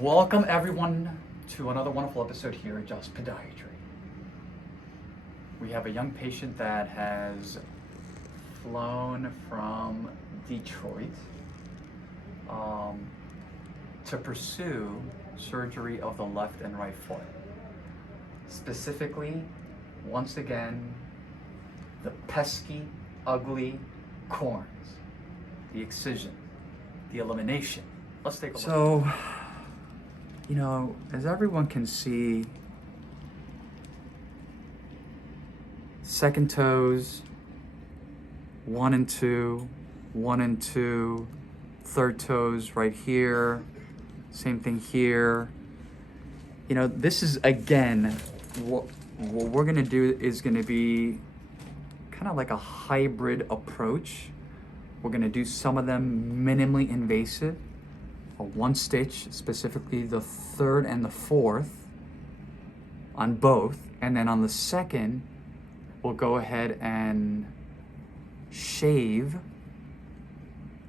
Welcome everyone to another wonderful episode here at Just Podiatry. We have a young patient that has flown from Detroit to pursue surgery of the left and right foot. Specifically, once again, the pesky, ugly corns, the excision, the elimination. Let's take a look. So, you know, as everyone can see, second toes, 1 and 2, 1 and 2, third toes right here, same thing here. You know, this is, again, what we're gonna do is gonna be kind of like a hybrid approach. We're gonna do some of them minimally invasive, a 1 stitch, specifically the 3rd and the 4th on both, and then on the 2nd, we'll go ahead and shave,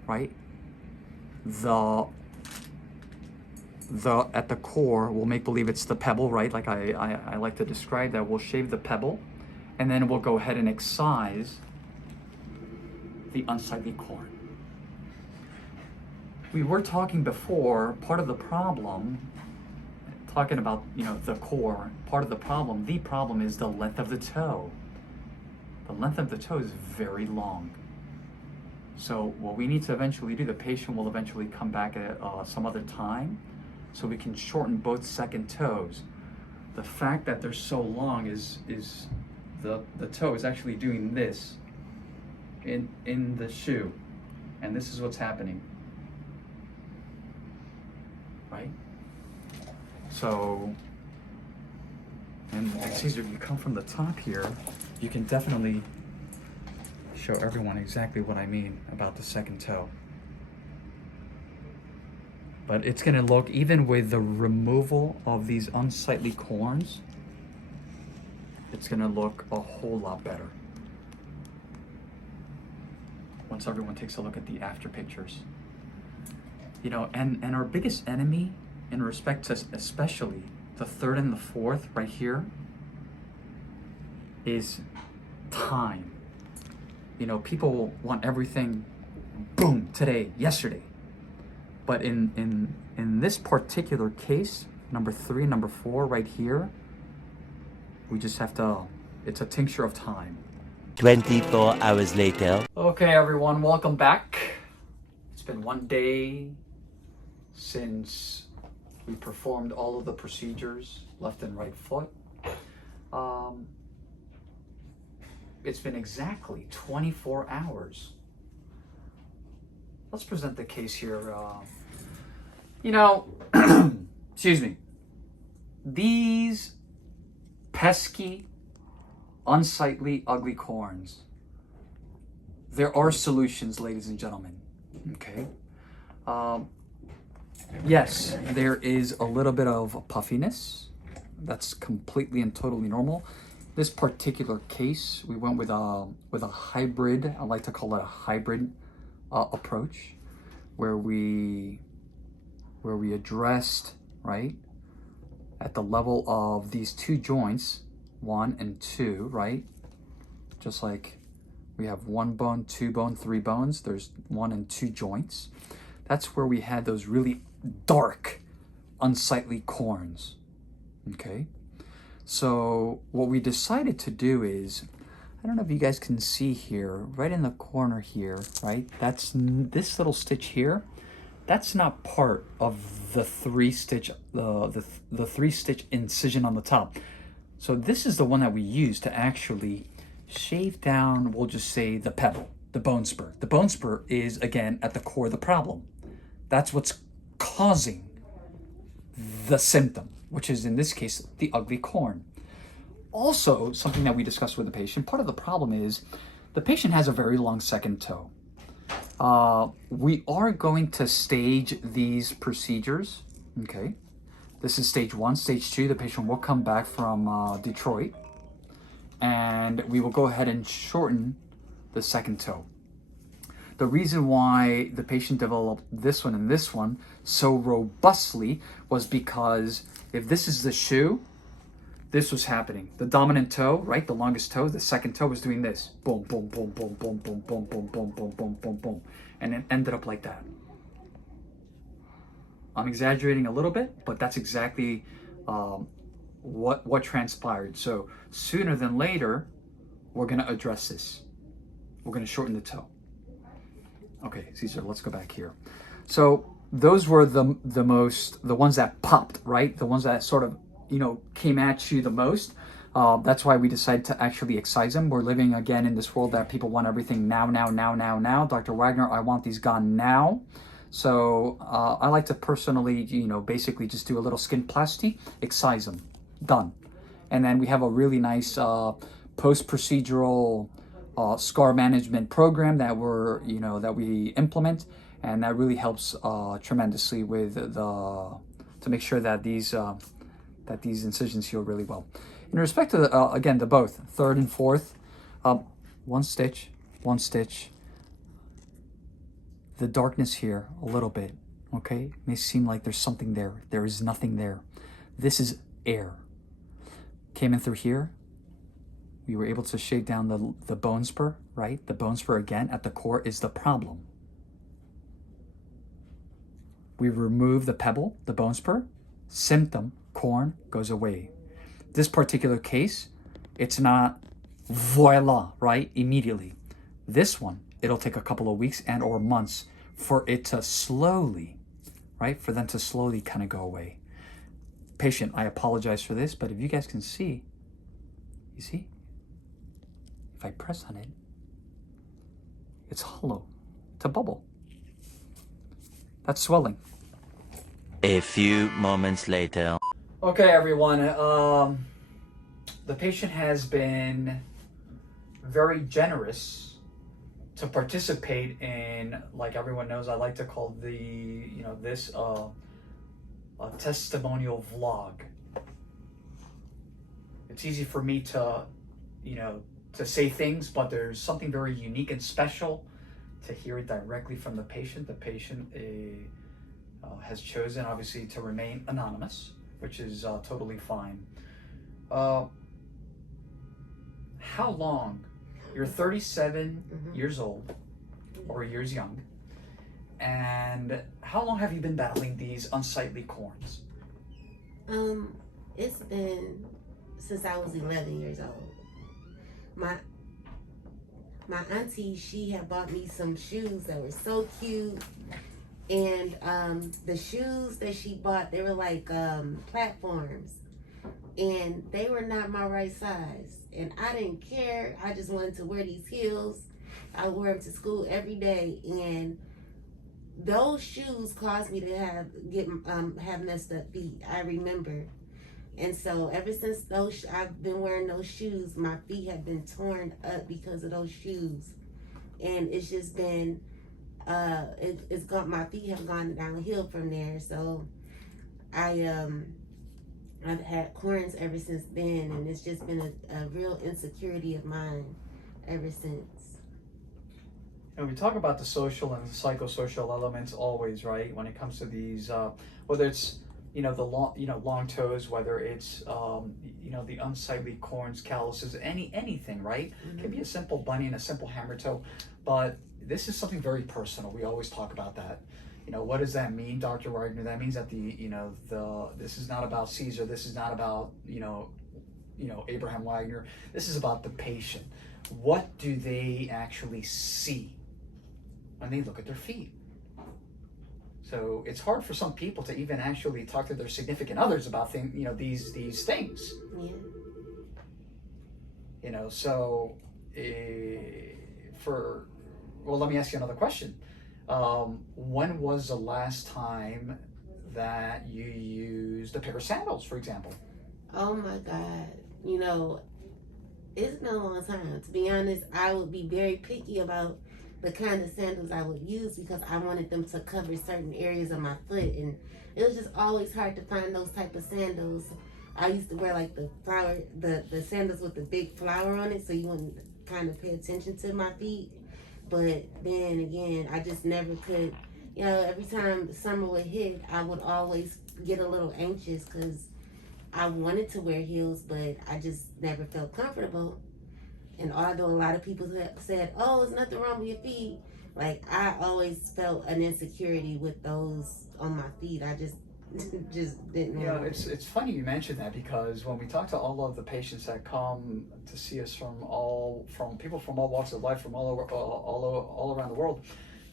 right? The at the core, we'll make believe it's the pebble, right? Like I like to describe that. We'll shave the pebble, and then we'll go ahead and excise the unsightly corn. We were talking before, part of the problem, talking about, you know, the core, part of the problem is the length of the toe. The length of the toe is very long. So what we need to eventually do, the patient will eventually come back at some other time, so we can shorten both second toes. The fact that they're so long is the toe is actually doing this in the shoe, and this is what's happening. Right? So, and Caesar, if you come from the top here, you can definitely show everyone exactly what I mean about the second toe. But it's gonna look, even with the removal of these unsightly corns, it's gonna look a whole lot better once everyone takes a look at the after pictures. You know, and our biggest enemy in respect to especially the 3rd and the 4th right here is time. You know, people want everything boom, today, yesterday. But in this particular case, number 3 and number 4 right here, we just have to, it's a tincture of time. 24 hours later. Okay, everyone, welcome back. It's been 1 day since we performed all of the procedures, left and right foot. It's been exactly 24 hours. Let's present the case here. You know, excuse me, these pesky, unsightly, ugly corns, there are solutions, ladies and gentlemen, okay? Yes, there is a little bit of puffiness. That's completely and totally normal. This particular case, we went with a hybrid. I like to call it a hybrid approach, where we addressed, right, at the level of these 2 joints, 1 and 2, right? Just like we have 1 bone, 2 bone, 3 bones. There's 1 and 2 joints. That's where we had those really dark, unsightly corns, okay? So what we decided to do is, I don't know if you guys can see here, right in the corner here, right? That's this little stitch here. That's not part of the 3-stitch, the 3-stitch incision on the top. So this is the one that we use to actually shave down, we'll just say, the pebble, the bone spur. The bone spur is, again, at the core of the problem. That's what's causing the symptom, which is in this case the ugly corn. Also, something that we discussed with the patient, part of the problem is the patient has a very long second toe. We are going to stage these procedures, okay? This is stage 1. Stage 2, the patient will come back from Detroit, and we will go ahead and shorten the second toe. The reason why the patient developed this one and this one so robustly was because if this is the shoe, this was happening. The dominant toe, right, the longest toe, the second toe was doing this. Boom, boom, boom, boom, boom, boom, boom, boom, boom, boom, boom, boom, boom. And it ended up like that. I'm exaggerating a little bit, but that's exactly what transpired. So sooner than later, we're going to address this. We're going to shorten the toe. Okay, Caesar, let's go back here. So those were the ones that popped, right? The ones that sort of, came at you the most. That's why we decided to actually excise them. We're living again in this world that people want everything now. Dr. Wagner, I want these gone now. So I like to personally, basically just do a little skin plasty, excise them, done. And then we have a really nice post-procedural scar management program that that we implement, and that really helps tremendously with to make sure that these incisions heal really well. In respect to again the both third and fourth, one stitch. The darkness here a little bit, okay, may seem like there's something there. There is nothing there. This is air. Came in through here. We were able to shave down the bone spur, right? The bone spur, again, at the core is the problem. We remove the pebble, the bone spur, symptom, corn, goes away. This particular case, it's not voila, right? Immediately. This one, it'll take a couple of weeks and or months for it to slowly, right? For them to slowly kind of go away. Patient, I apologize for this, but if you guys can see, you see? If I press on it, it's hollow. It's a bubble. That's swelling. A few moments later. Okay, everyone. The patient has been very generous to participate in, like everyone knows, I like to call this a testimonial vlog. It's easy for me to, to say things, but there's something very unique and special to hear it directly from the patient. The patient has chosen, obviously, to remain anonymous, which is totally fine. How long? You're 37 years old, or years young, and how long have you been battling these unsightly corns? It's been since I was 11 years old. My auntie, she had bought me some shoes that were so cute, and the shoes that she bought, they were like platforms, and they were not my right size, and I didn't care. I just wanted to wear these heels. I wore them to school every day, and those shoes caused me to have messed up feet. I remember. And so ever since I've been wearing those shoes, my feet have been torn up because of those shoes. And it's just been, my feet have gone downhill from there. So I've had corns ever since then, and it's just been a real insecurity of mine ever since. And we talk about the social and psychosocial elements always, right? When it comes to these, whether it's the long toes, whether it's the unsightly corns, calluses, anything, right? It can be a simple bunion, a simple hammer toe, but this is something very personal. We always talk about that. What does that mean, Dr. Wagner? That means that this is not about Caesar. This is not about Abraham Wagner. This is about the patient. What do they actually see when they look at their feet? So it's hard for some people to even actually talk to their significant others about these things. Yeah. So let me ask you another question. When was the last time that you used a pair of sandals, for example? Oh my God. It's been a long time. To be honest, I would be very picky about the kind of sandals I would use because I wanted them to cover certain areas of my foot, and it was just always hard to find those type of sandals. I used to wear like the sandals with the big flower on it, so you wouldn't kind of pay attention to my feet. But then again, I just never could, you know, every time summer would hit, I would always get a little anxious because I wanted to wear heels, but I just never felt comfortable. And although a lot of people said, oh, there's nothing wrong with your feet, like I always felt an insecurity with those on my feet. I just didn't You know, want it's funny you mentioned that, because when we talk to all of the patients that come to see us from people from all walks of life, from all over, all around the world,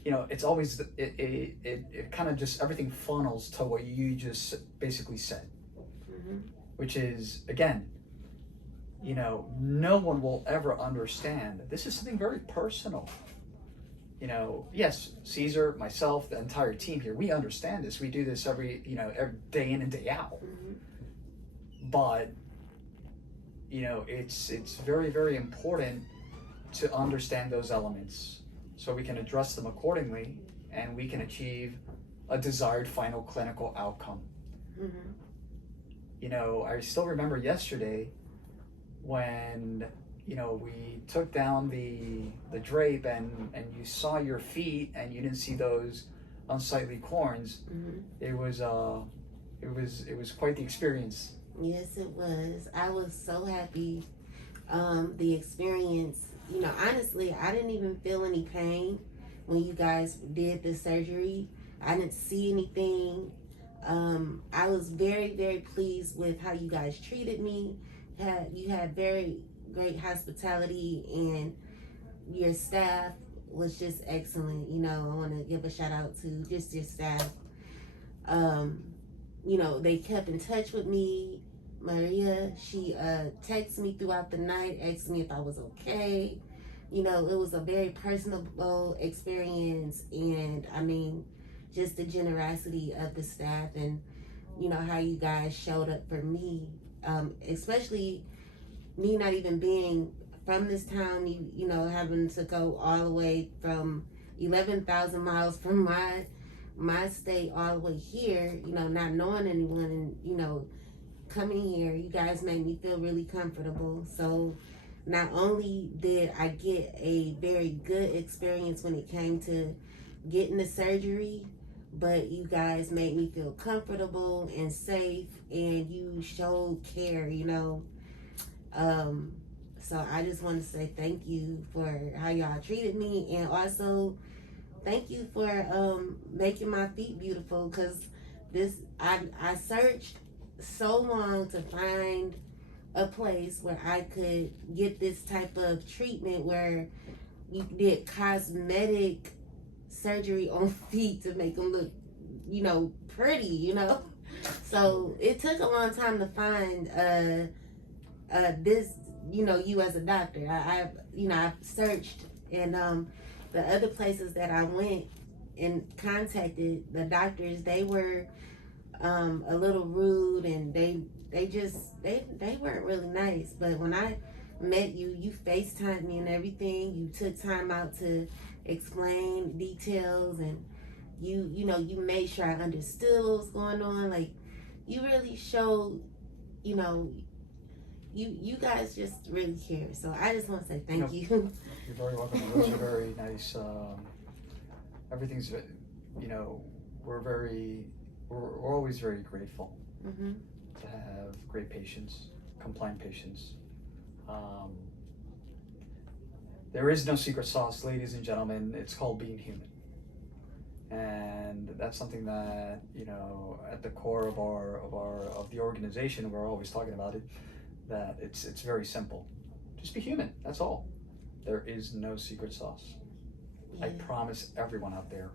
you know, it's always it kind of just everything funnels to what you just basically said, which is, again, you know, no one will ever understand. This is something very personal. You know, yes, Caesar, myself, the entire team here, we understand this. We do this every day in and day out. But, you know, it's very, very important to understand those elements so we can address them accordingly and we can achieve a desired final clinical outcome. You know, I still remember yesterday when, you know, we took down the drape and you saw your feet and you didn't see those unsightly corns. It was quite the experience. Yes, it was. I was so happy. The experience, you know, honestly, I didn't even feel any pain when you guys did the surgery. I didn't see anything. I was very, very pleased with how you guys treated me. You had very great hospitality, and your staff was just excellent. You know, I want to give a shout out to just your staff. You know, they kept in touch with me. Maria, she texted me throughout the night, asked me if I was okay. You know, it was a very personable experience, and I mean, just the generosity of the staff, and you know how you guys showed up for me, especially me not even being from this town, you know, having to go all the way from 11,000 miles from my state all the way here, you know, not knowing anyone, and you know, coming here, you guys made me feel really comfortable. So not only did I get a very good experience when it came to getting the surgery, but you guys made me feel comfortable and safe, and you showed care, you know. So I just want to say thank you for how y'all treated me, and also thank you for making my feet beautiful, because I searched so long to find a place where I could get this type of treatment where you did cosmetic surgery on feet to make them look, you know, pretty, you know. So it took a long time to find this, you know, you as a doctor. I've searched, and the other places that I went and contacted the doctors, they were a little rude, and they weren't really nice. But when I met you, you FaceTimed me and everything. You took time out to explain details, and you know, you made sure I understood what was going on. Like, you really showed, you know, you guys just really care. So I just want to say thank you. You're very welcome. Those are very nice. Everything's, you know, we're always very grateful to have great patients, compliant patients. There is no secret sauce, ladies and gentlemen. It's called being human. And that's something that, you know, at the core of the organization, we're always talking about it, that it's very simple. Just be human, that's all. There is no secret sauce. Yeah. I promise everyone out there.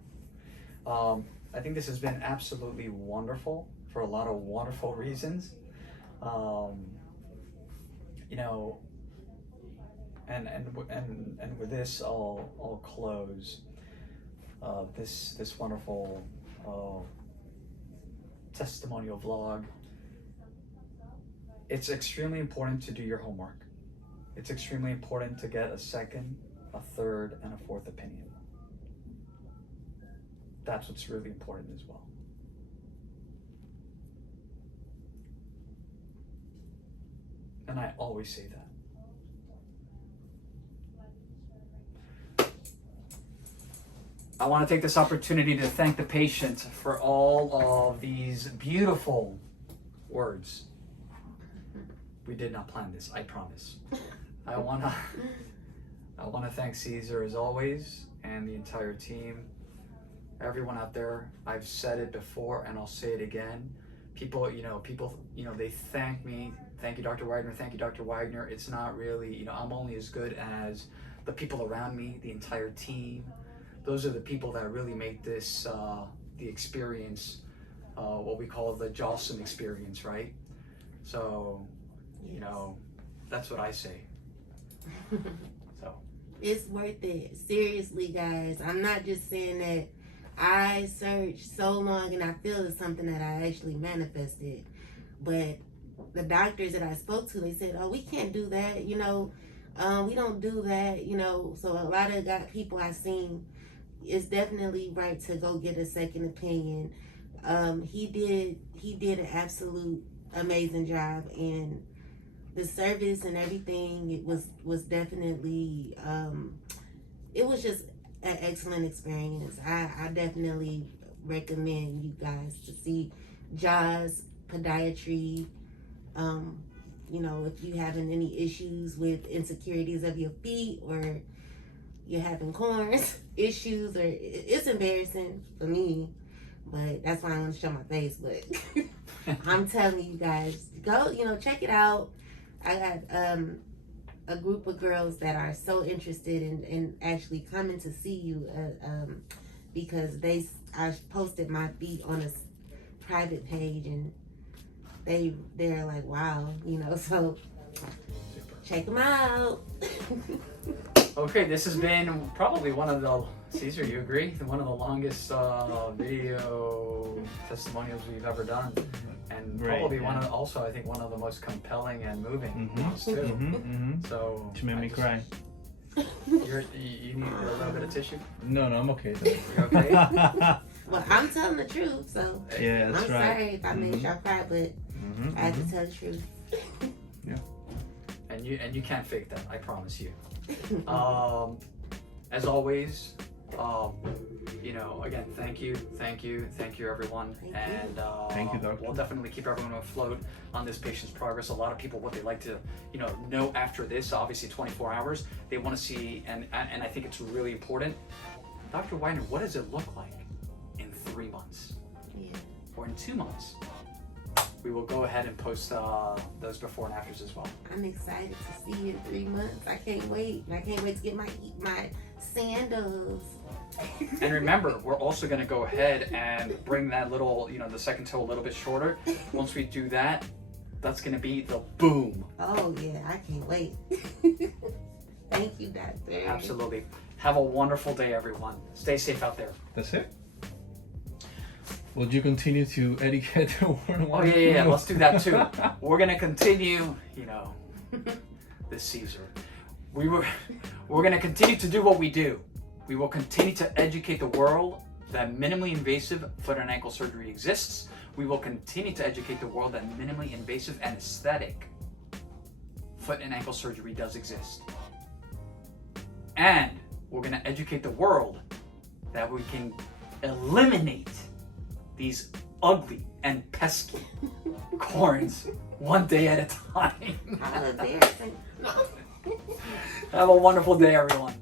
I think this has been absolutely wonderful for a lot of wonderful reasons. You know, and with this, I'll close this wonderful testimonial vlog. It's extremely important to do your homework. It's extremely important to get a second, a third, and a fourth opinion. That's what's really important as well. And I always say that. I want to take this opportunity to thank the patient for all of these beautiful words. We did not plan this, I promise. I want to thank Caesar as always, and the entire team. Everyone out there, I've said it before and I'll say it again. People, they thank me. Thank you, Dr. Wagner. Thank you, Dr. Wagner. It's not really, I'm only as good as the people around me, the entire team. Those are the people that really make this, the experience, what we call the Jawsome experience, right? So, that's what I say. So. It's worth it. Seriously, guys. I'm not just saying that. I searched so long and I feel it's something that I actually manifested. But the doctors that I spoke to, they said, oh, we can't do that. We don't do that. So a lot of people I've seen, it's definitely right to go get a second opinion. He did an absolute amazing job, and the service and everything, it was definitely, it was just an excellent experience. I definitely recommend you guys to see Jaws Podiatry. If you're having any issues with insecurities of your feet, or you're having corns issues, or it's embarrassing for me, but that's why I want to show my face. But I'm telling you guys, go, check it out. I got a group of girls that are so interested in actually coming to see you, because I posted my feet on a private page, and they're like, wow, so check them out. Okay, this has been probably one of the, Caesar, you agree? One of the longest video testimonials we've ever done. And probably one of, also I think one of the most compelling and moving ones too. So to make me cry. You need a little bit of tissue? No, I'm okay. You're okay? Well, I'm telling the truth, so yeah, that's I'm right. sorry if I made y'all cry, but I have to tell the truth. Yeah. And you can't fake that, I promise you. As always, again, thank you everyone. Thank you, doctor. We'll definitely keep everyone afloat on this patient's progress. A lot of people, what they like to, know after this, obviously 24 hours, they want to see, and I think it's really important. Dr. Wagner, what does it look like in 3 months? Yeah. Or in 2 months? We will go ahead and post those before and afters as well. I'm excited to see you in 3 months. I can't wait. I can't wait to get my sandals. And remember, we're also going to go ahead and bring that little, the second toe a little bit shorter. Once we do that, that's going to be the boom. Oh, yeah. I can't wait. Thank you, doctor. Absolutely. Have a wonderful day, everyone. Stay safe out there. That's it? Would you continue to etiquette the word? Oh, yeah. Let's do that, too. We're going to continue, this Caesar. We're going to continue to do what we do. We will continue to educate the world that minimally invasive foot and ankle surgery exists. We will continue to educate the world that minimally invasive and aesthetic foot and ankle surgery does exist. And we're going to educate the world that we can eliminate these ugly and pesky corns one day at a time. How embarrassing. Have a wonderful day, everyone.